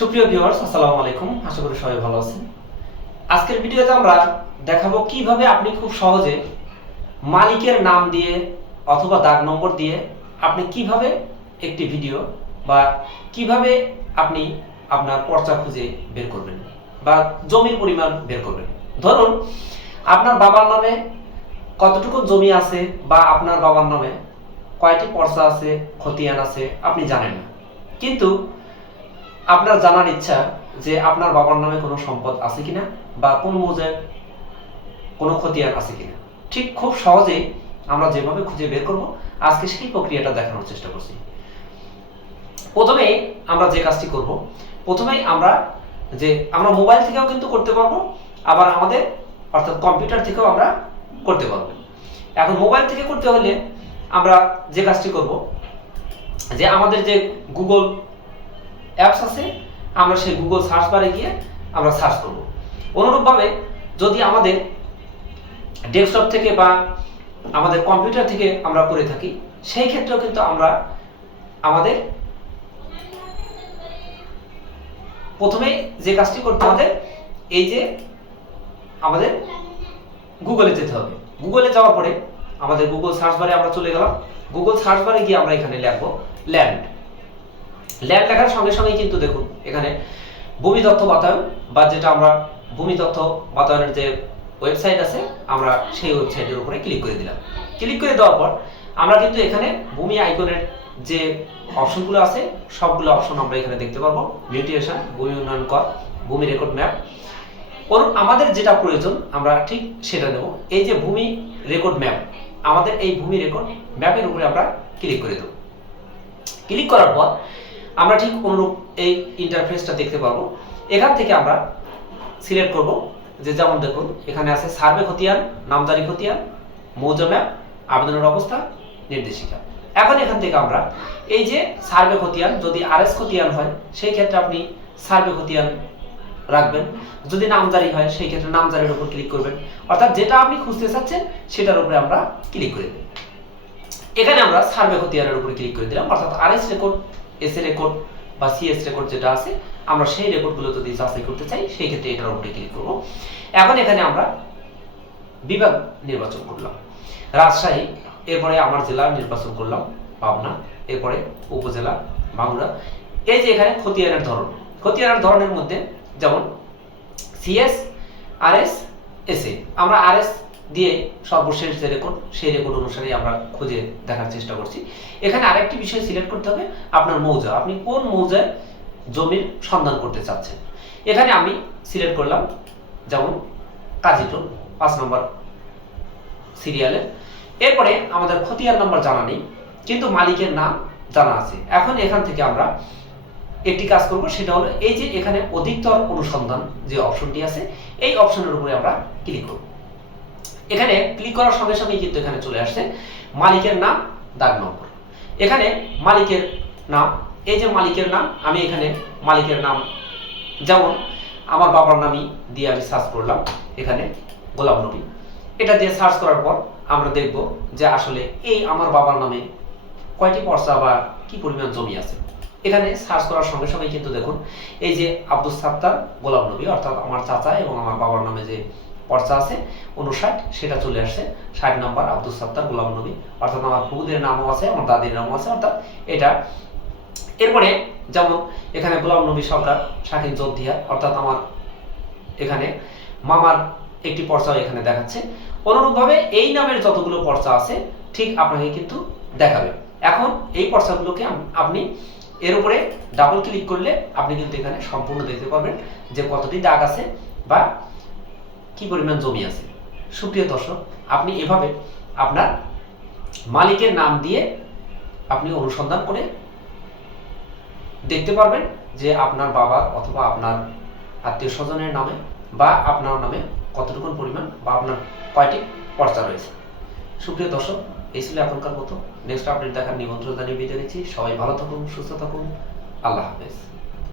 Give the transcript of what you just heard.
সুপ্রিয় ভিউয়ার্স আসসালামু আলাইকুম। আশা করি সবাই ভালো আছেন। আজকের ভিডিওতে আমরা দেখাবো কীভাবে আপনি খুব সহজে মালিকের নাম দিয়ে অথবা দাগ নম্বর দিয়ে আপনি কীভাবে একটি ভিডিও বা কীভাবে আপনি আপনার পর্চা খুঁজে বের করবেন বা জমির পরিমাণ বের করবেন। ধরুন, আপনার বাবার নামে কতটুকু জমি আছে বা আপনার বাবার নামে কয়টি পর্চা আছে, খতিয়ান আছে, আপনি জানেন না। কিন্তু আপনার জানার ইচ্ছা যে আপনার বাবার নামে কোনো সম্পদ আছে কিনা বা কোন মৌজায় কোনো খতিয়ান আছে কিনা। ঠিক খুব সহজেই আমরা যেভাবে খুঁজে বের করব, আজকে সেই প্রক্রিয়াটা দেখানোর চেষ্টা করছি। প্রথমে আমরা যে কাজটি করব, প্রথমেই আমরা যে আমরা মোবাইল থেকেও কিন্তু করতে পারব, আবার আমাদের অর্থাৎ কম্পিউটার থেকেও আমরা করতে পারব। এখন মোবাইল থেকে করতে হলে আমরা যে কাজটি করব, যে আমাদের যে গুগল অ্যাপস আছে, আমরা সেই গুগল সার্চ বারে গিয়ে আমরা সার্চ করব। অনুরূপভাবে যদি আমাদের ডেস্কটপ থেকে বা আমাদের কম্পিউটার থেকে আমরা করে থাকি, সেই ক্ষেত্রেও কিন্তু আমরা আমাদের প্রথমে যে কাজটি করতে আমাদের এই যে আমাদের গুগলে যেতে হবে। গুগলে যাওয়ার পরে আমাদের গুগল সার্চ বারে আমরা চলে গেলাম। গুগল সার্চ বারে গিয়ে আমরা এখানে লিখব ল্যান্ড ল্যান্ড লেখার সঙ্গে সঙ্গেই কিন্তু দেখুন, এখানে ভূমি তথ্য বাতায়ন বা যেটা আমরা ভূমি তথ্য বাতায়নের যে ওয়েবসাইট আছে, আমরা সেই ওয়েবসাইটের উপরে ক্লিক করে দিলাম। ক্লিক করে দেওয়ার পর আমরা কিন্তু এখানে ভূমি আইকনের যে অপশনগুলো আছে, সবগুলো অপশন আমরা এখানে দেখতে পারব। মিউটেশন ভূমি উন্নয়ন কর, ভূমি রেকর্ড ম্যাপ ওর আমাদের যেটা প্রয়োজন, আমরা ঠিক সেটা নেব। এই যে ভূমি রেকর্ড ম্যাপ আমাদের এই ভূমি রেকর্ড ম্যাপের উপরে আমরা ক্লিক করে দেবো। ক্লিক করার পর আমরা ঠিক অনুরূপ এই ইন্টারফেসটা দেখতে পাবো এখান থেকে আমরা সিলেক্ট করব যে যেমন দেখুন, এখানে আছে সার্ভে খতিয়ান নামজারি খতিয়ান, মৌজা আবেদনের অবস্থা, নির্দেশিকা। এখন এখান থেকে আমরা এই যে সার্ভে খতিয়ান, যদি আরএস খতিয়ান হয়, সেই ক্ষেত্রে আপনি সার্ভে খতিয়ান রাখবেন। যদি নামজারি হয়, সেই ক্ষেত্রে নামজারির উপর ক্লিক করবেন। অর্থাৎ যেটা আপনি খুঁজতে চাচ্ছেন, সেটার উপরে আমরা ক্লিক করে দেব। এখানে আমরা সার্ভে খতিয়ানের উপরে ক্লিক করে দিলাম। অর্থাৎ আরএস রেকর্ড এস রেকর্ড বা সিএস রেকর্ড যেটা আছে, আমরা সেই রেকর্ডগুলো যদি যাচাই করতে চাই, সেই ক্ষেত্রে এটার উপরে ক্লিক করব। এখন এখানে আমরা বিভাগ নির্বাচন করলাম। রাজশাহী, এরপরে আমার জেলা নির্বাচন করলাম, পাবনা, এরপরে উপজেলা বাংলা এই যে এখানে খতিয়ানের ধরন, খতিয়ানের ধরনের মধ্যে যেমন সিএস আর এস এসএ আমরা আরএস দিয়ে সর্বশেষ যে রেকর্ড সেই রেকর্ড অনুসারে আমরা খুঁজে দেখার চেষ্টা করছি। এখানে আরেকটি বিষয় সিলেক্ট করতে হবে, আপনার মৌজা। আপনি কোন মৌজায় জমির সন্ধান করতে চাচ্ছেন? এখানে আমি সিলেক্ট করলাম, যেমন কাজিটোল পাঁচ নম্বর সিরিয়ালে এরপরে আমাদের খতিয়ার নাম্বার জানা নেই, কিন্তু মালিকের নাম জানা আছে। এখন এখান থেকে আমরা একটি কাজ করব, সেটা হলো এই যে এখানে অধিকতর অনুসন্ধান যে অপশনটি আছে, এই অপশনের উপরে আমরা ক্লিক করব। এখানে ক্লিক করার সঙ্গে সঙ্গে কিন্তু এখানে চলে আসছে। মালিকের নাম, দাগ নম্বর। এখানে মালিকের নাম, এই যে মালিকের নাম, আমি এখানে মালিকের নাম যেমন আমার বাবার নামই দিয়ে আমি সার্চ করলাম এখানে গোলাম নবী। এটা দিয়ে সার্চ করার পর আমরা দেখব যে আসলে এই আমার বাবার নামে কয়টি পর্চা বা কি পরিমাণ জমি আছে। এখানে সার্চ করার সঙ্গে সঙ্গে কিন্তু দেখুন, এই যে আব্দুল সাত্তার গোলাম নবী, অর্থাৎ আমার চাচা এবং আমার বাবার নামে যে পর্চা আছে উনষাট সেটা চলে আসছে। ষাট নম্বর আব্দুল সাত্তার গোলাম নবী। অর্থাৎ আমার ফুদের নামও আছে, আমার দাদির নামও আছে, অর্থাৎ এটা। এরপরে যেমন এখানে গোলাম নবী সরকার শাকিন চৌধিয়া অর্থাৎ আমার এখানে মামার একটি পর্চা এখানে দেখাচ্ছে। অনুরূপভাবে এই নামের যতগুলো পর্চা আছে, ঠিক আপনাকে কিন্তু দেখাবে। এখন এই পর্চাগুলোকে আপনি এর উপরে ডাবল ক্লিক করলে আপনি কিন্তু এখানে সম্পূর্ণ দেখতে পারবেন যে কতটি দাগ আছে বা কি পরিমাণ জমি আছে? সুপ্রিয় দর্শক, আপনি এভাবে আপনার মালিকের নাম দিয়ে আপনি অনুসন্ধান করে দেখতে পারবেন যে আপনার বাবার অথবা আপনার আত্মীয় স্বজনের নামে বা আপনার নামে কতটুকু পরিমাণ বা আপনার কয়টি পর্চা রয়েছে। সুপ্রিয় দর্শক, এই ছিল এখনকার মতো। নেক্সট আপডেট দেখার নিমন্ত্রণ জানিয়ে বিদায় নিচ্ছি। সবাই ভালো থাকুন, সুস্থ থাকুন। আল্লাহ হাফেজ।